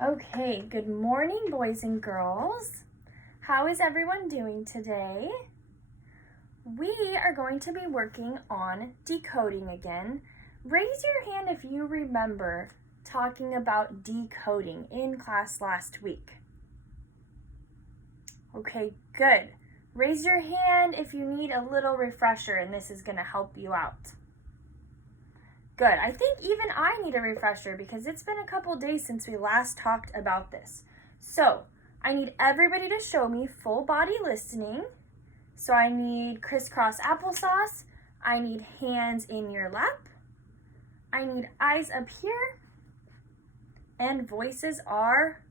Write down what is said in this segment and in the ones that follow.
Okay, good morning, boys and girls. How is everyone doing today? We are going to be working on decoding again. Raise your hand if you remember talking about decoding in class last week. Okay, good. Raise your hand if you need a little refresher, and this is going to help you out. Good. I think even I need a refresher because it's been a couple days since we last talked about this. So I need everybody to show me full body listening. So I need crisscross applesauce. I need hands in your lap. I need eyes up here. And voices are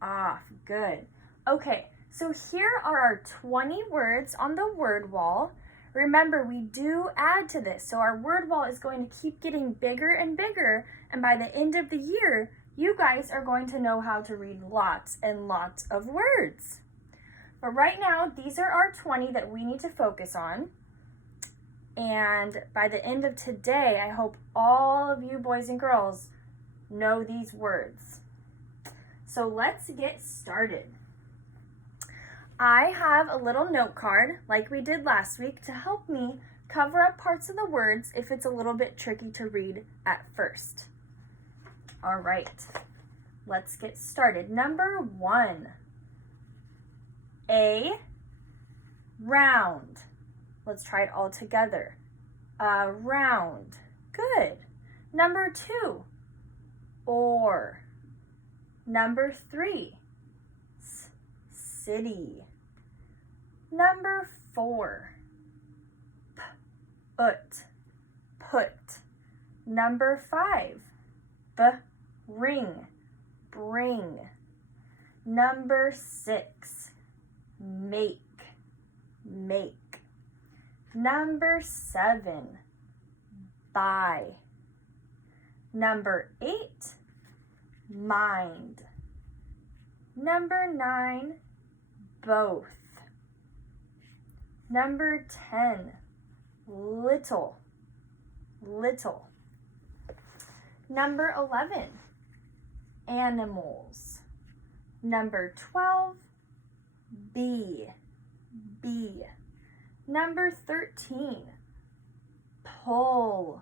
off. Good. Okay, so here are our 20 words on the word wall. Remember, we do add to this, so our word wall is going to keep getting bigger and bigger, and by the end of the year, you guys are going to know how to read lots and lots of words. But right now, these are our 20 that we need to focus on, and by the end of today, I hope all of you boys and girls know these words. So let's get started. I have a little note card, like we did last week, to help me cover up parts of the words if it's a little bit tricky to read at first. All right, let's get started. Number 1, a round. Let's try it all together. A round. Good. Number 2, or. Number 3, city. Number 4, put. Number 5, bring. Number 6, make. Number 7, buy. Number 8, mind. Number 9, both. Number 10, little. Number 11, animals. Number 12, bee. Number 13, pull.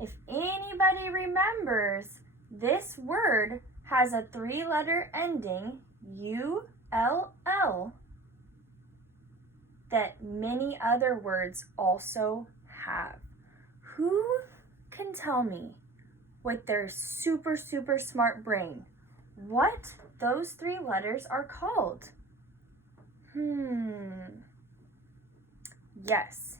If anybody remembers, this word has a 3-letter ending, ULL, that many other words also have. Who can tell me, with their super smart brain, what those 3 letters are called? Yes.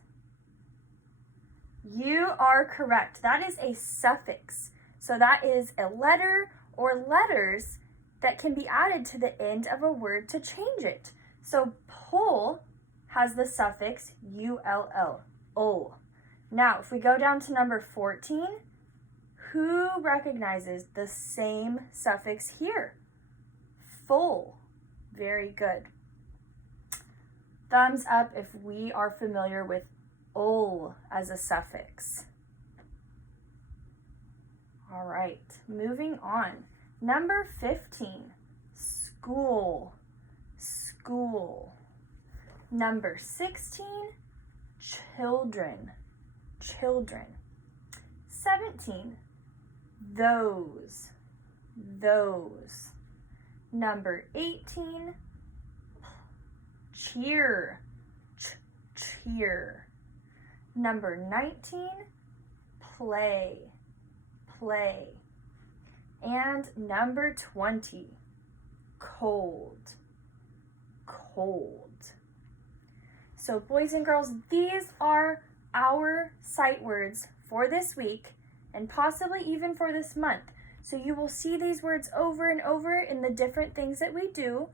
You are correct. That is a suffix. So that is a letter or letters that can be added to the end of a word to change it. So pull has the suffix ULL. Now, if we go down to number 14, who recognizes the same suffix here? Full. Very good. Thumbs up if we are familiar with ul as a suffix. All right, moving on. Number 15, school. Number 16, children. 17, those. Number 18, cheer. Number 19, play. And number 20, cold. So boys and girls, these are our sight words for this week and possibly even for this month. So you will see these words over and over in the different things that we do,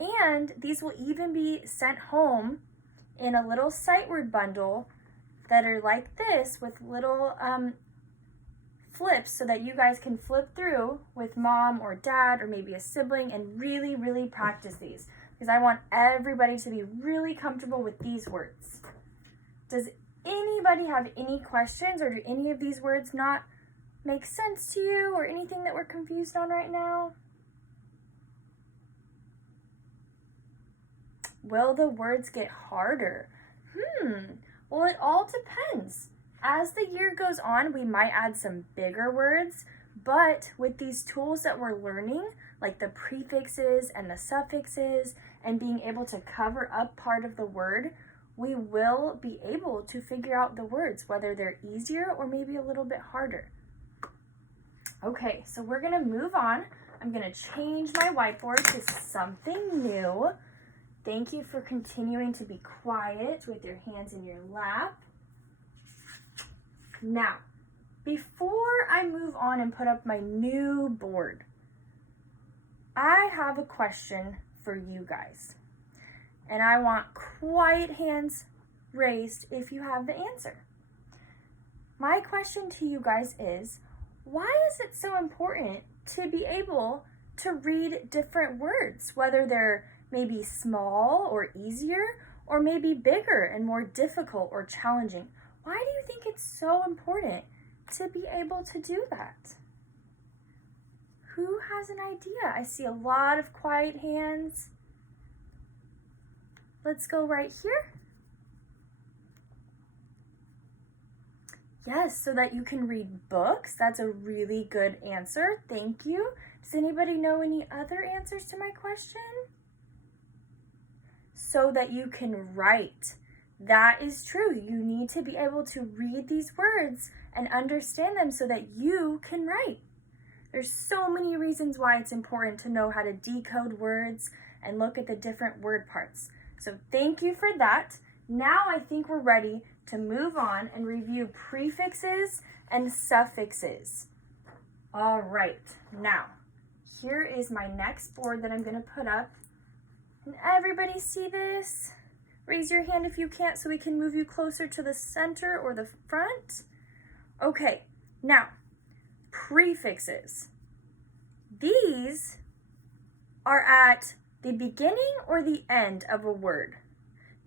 and these will even be sent home in a little sight word bundle that are like this with little flips so that you guys can flip through with mom or dad or maybe a sibling and really practice these, because I want everybody to be really comfortable with these words. Does anybody have any questions, or do any of these words not make sense to you or anything that we're confused on right now? Will the words get harder? Well, it all depends. As the year goes on, we might add some bigger words, but with these tools that we're learning, like the prefixes and the suffixes, and being able to cover up part of the word, we will be able to figure out the words, whether they're easier or maybe a little bit harder. Okay, so we're gonna move on. I'm gonna change my whiteboard to something new. Thank you for continuing to be quiet with your hands in your lap. Now, before I move on and put up my new board, I have a question for you guys. And I want quiet hands raised if you have the answer. My question to you guys is, why is it so important to be able to read different words, whether they're maybe small or easier, or maybe bigger and more difficult or challenging? Why do you think it's so important to be able to do that? Who has an idea? I see a lot of quiet hands. Let's go right here. Yes, so that you can read books. That's a really good answer. Thank you. Does anybody know any other answers to my question? So that you can write. That is true. You need to be able to read these words and understand them so that you can write. There's so many reasons why it's important to know how to decode words and look at the different word parts. So thank you for that. Now I think we're ready to move on and review prefixes and suffixes. All right, now here is my next board that I'm going to put up. Can everybody see this? Raise your hand if you can't so we can move you closer to the center or the front. Okay, now prefixes. These are at the beginning or the end of a word.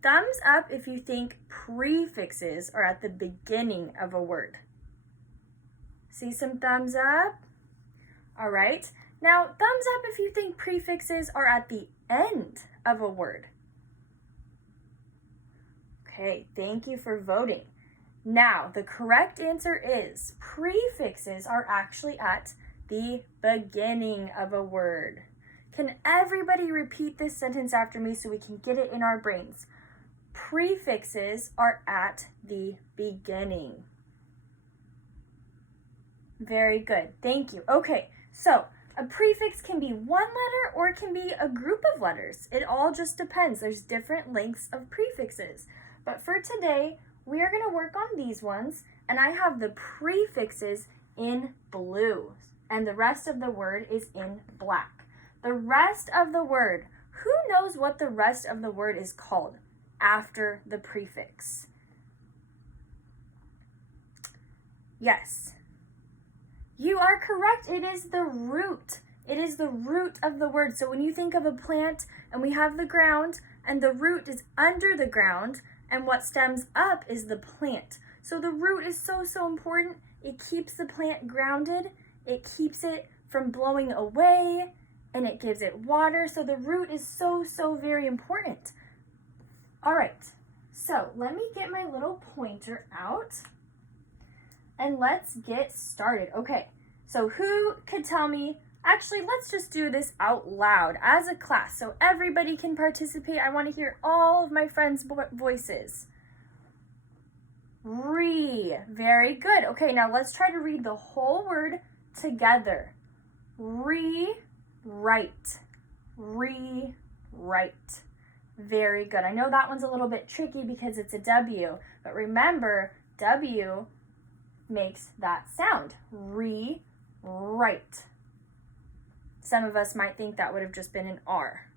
Thumbs up if you think prefixes are at the beginning of a word. See some thumbs up? All right. Now, thumbs up if you think prefixes are at the end of a word. Okay, thank you for voting. Now, the correct answer is prefixes are actually at the beginning of a word. Can everybody repeat this sentence after me so we can get it in our brains? Prefixes are at the beginning. Very good. Thank you. Okay, so a prefix can be one letter or it can be a group of letters. It all just depends. There's different lengths of prefixes. But for today, we are going to work on these ones, and I have the prefixes in blue, and the rest of the word is in black. The rest of the word, who knows what the rest of the word is called after the prefix? Yes. You are correct. It is the root. It is the root of the word. So when you think of a plant and we have the ground and the root is under the ground and what stems up is the plant. So the root is so important. It keeps the plant grounded. It keeps it from blowing away and it gives it water. So the root is so very important. All right. So let me get my little pointer out. And let's get started. Okay, so who could tell me, actually, let's just do this out loud as a class so everybody can participate. I want to hear all of my friends' voices. Very good. Okay, now let's try to read the whole word together. Rewrite. Rewrite. Very good. I know that one's a little bit tricky because it's a W, but remember, W makes that sound. Rewrite. Some of us might think that would have just been an R.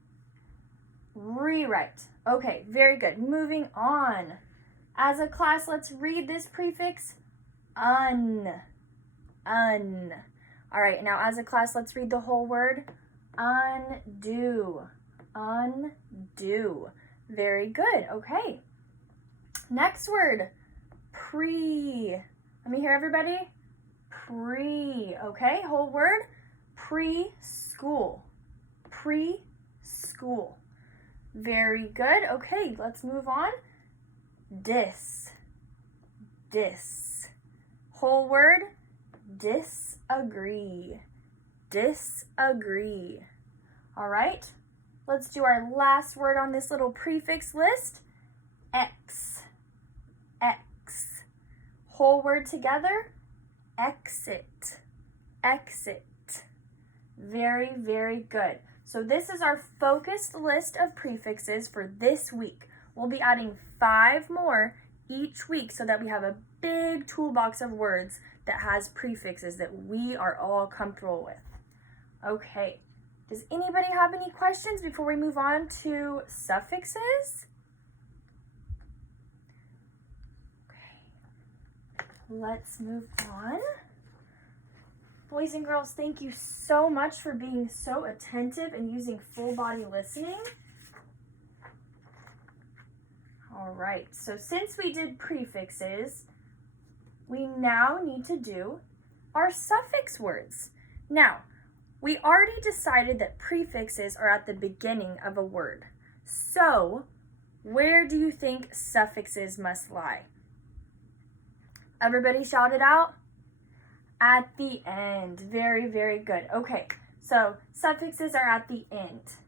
Rewrite. Okay, very good. Moving on. As a class, let's read this prefix. Un. All right, now as a class, let's read the whole word. Undo. Undo. Very good. Okay. Next word. Let me hear everybody. Pre, okay, whole word, preschool, preschool. Very good. Okay, let's move on. Dis, whole word, disagree, disagree. All right, let's do our last word on this little prefix list, X, whole word together, exit, exit. Very, very good. So this is our focused list of prefixes for this week. We'll be adding 5 more each week so that we have a big toolbox of words that has prefixes that we are all comfortable with. Okay, does anybody have any questions before we move on to suffixes? Okay, let's move on. Boys and girls, thank you so much for being so attentive and using full body listening. All right, so since we did prefixes, we now need to do our suffix words. Now, we already decided that prefixes are at the beginning of a word. So, where do you think suffixes must lie? Everybody shout it out. At the end. Very, very good. Okay, so suffixes are at the end.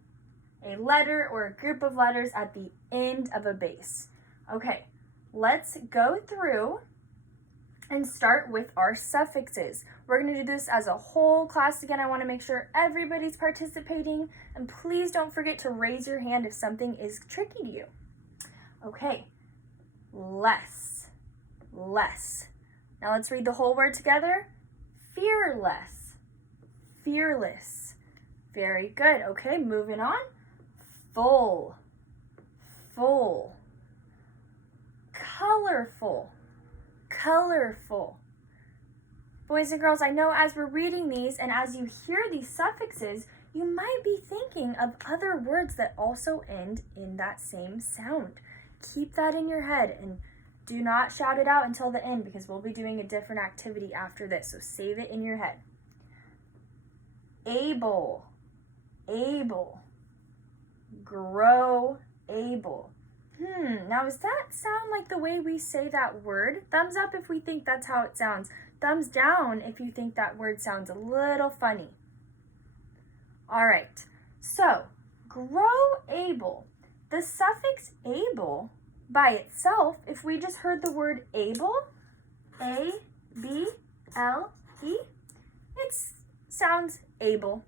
A letter or a group of letters at the end of a base. Okay, let's go through and start with our suffixes. We're going to do this as a whole class again. I want to make sure everybody's participating, and please don't forget to raise your hand if something is tricky to you. Okay, less. Now let's read the whole word together. Fearless, fearless. Very good. Okay, moving on. Full, colorful, Boys and girls, I know as we're reading these and as you hear these suffixes, you might be thinking of other words that also end in that same sound. Keep that in your head and do not shout it out until the end because we'll be doing a different activity after this, so save it in your head. Able, grow able. Now does that sound like the way we say that word? Thumbs up if we think that's how it sounds. Thumbs down if you think that word sounds a little funny. All right, so grow able. The suffix able by itself, if we just heard the word able, A-B-L-E, it sounds able.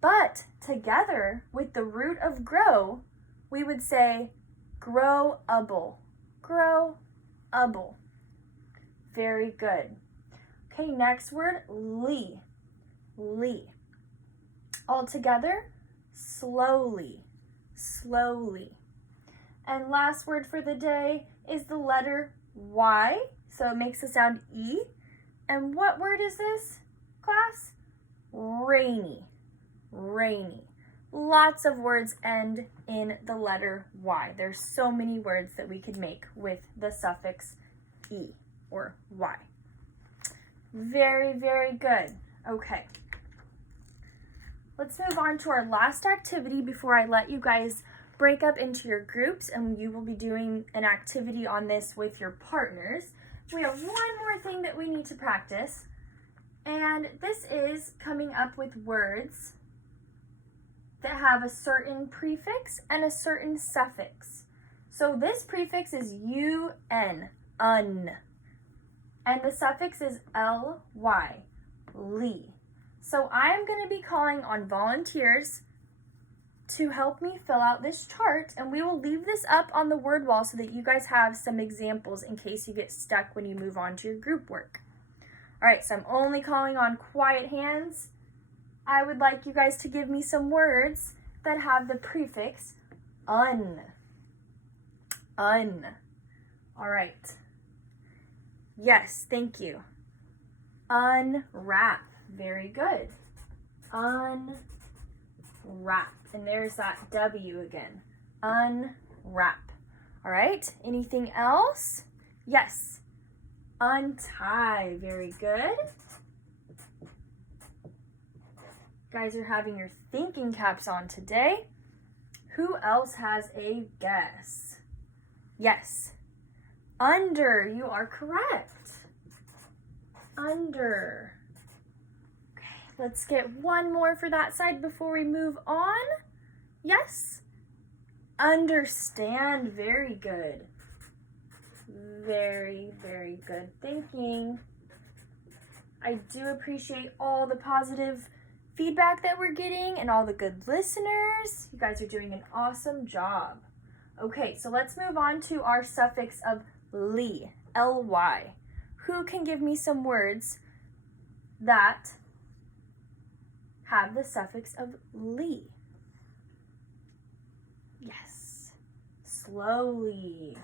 But together with the root of grow, we would say grow-able, grow-able. Very good. Okay, next word, lee. All together, slowly. And last word for the day is the letter Y, so it makes the sound E. And what word is this, class? Rainy. Lots of words end in the letter Y. There's so many words that we could make with the suffix E or Y. Very, very good. Okay. Let's move on to our last activity before I let you guys break up into your groups, and you will be doing an activity on this with your partners. We have one more thing that we need to practice, and this is coming up with words that have a certain prefix and a certain suffix. So this prefix is un, and the suffix is ly, lee. So I'm going to be calling on volunteers to help me fill out this chart, and we will leave this up on the word wall so that you guys have some examples in case you get stuck when you move on to your group work. All right, so I'm only calling on quiet hands. I would like you guys to give me some words that have the prefix un. All right. Yes, thank you. Unwrap. Very good. Unwrap. And there's that W again. Unwrap. All right. Anything else? Yes. Untie. Very good. You guys are having your thinking caps on today. Who else has a guess? Yes. Under. You are correct. Under. Okay, let's get one more for that side before we move on. Yes. Understand. Very good. Very, very good thinking. I do appreciate all the positive feedback that we're getting and all the good listeners. You guys are doing an awesome job. Okay, so let's move on to our suffix of ly, L-Y. Who can give me some words that have the suffix of ly? Yes. Slowly.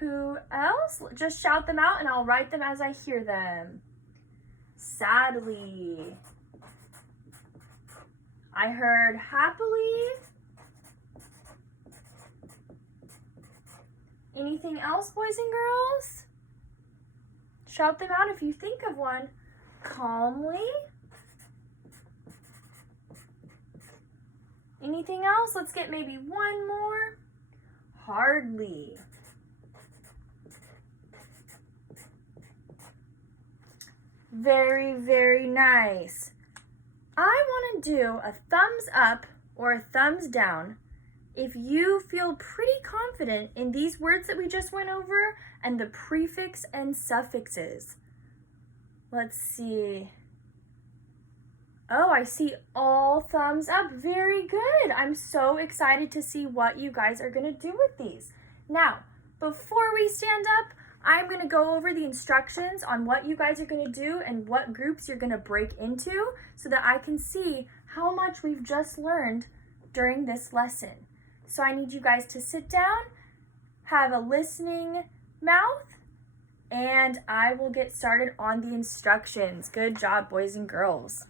Who else? Just shout them out and I'll write them as I hear them. Sadly. I heard happily. Anything else, boys and girls? Shout them out if you think of one. Calmly. Anything else? Let's get maybe one more. Hardly. Very, very nice. I want to do a thumbs up or a thumbs down if you feel pretty confident in these words that we just went over and the prefix and suffixes. Let's see. Oh, I see all thumbs up. Very good. I'm so excited to see what you guys are going to do with these. Now, before we stand up, I'm going to go over the instructions on what you guys are going to do and what groups you're going to break into so that I can see how much we've just learned during this lesson. So I need you guys to sit down, have a listening mouth, and I will get started on the instructions. Good job, boys and girls.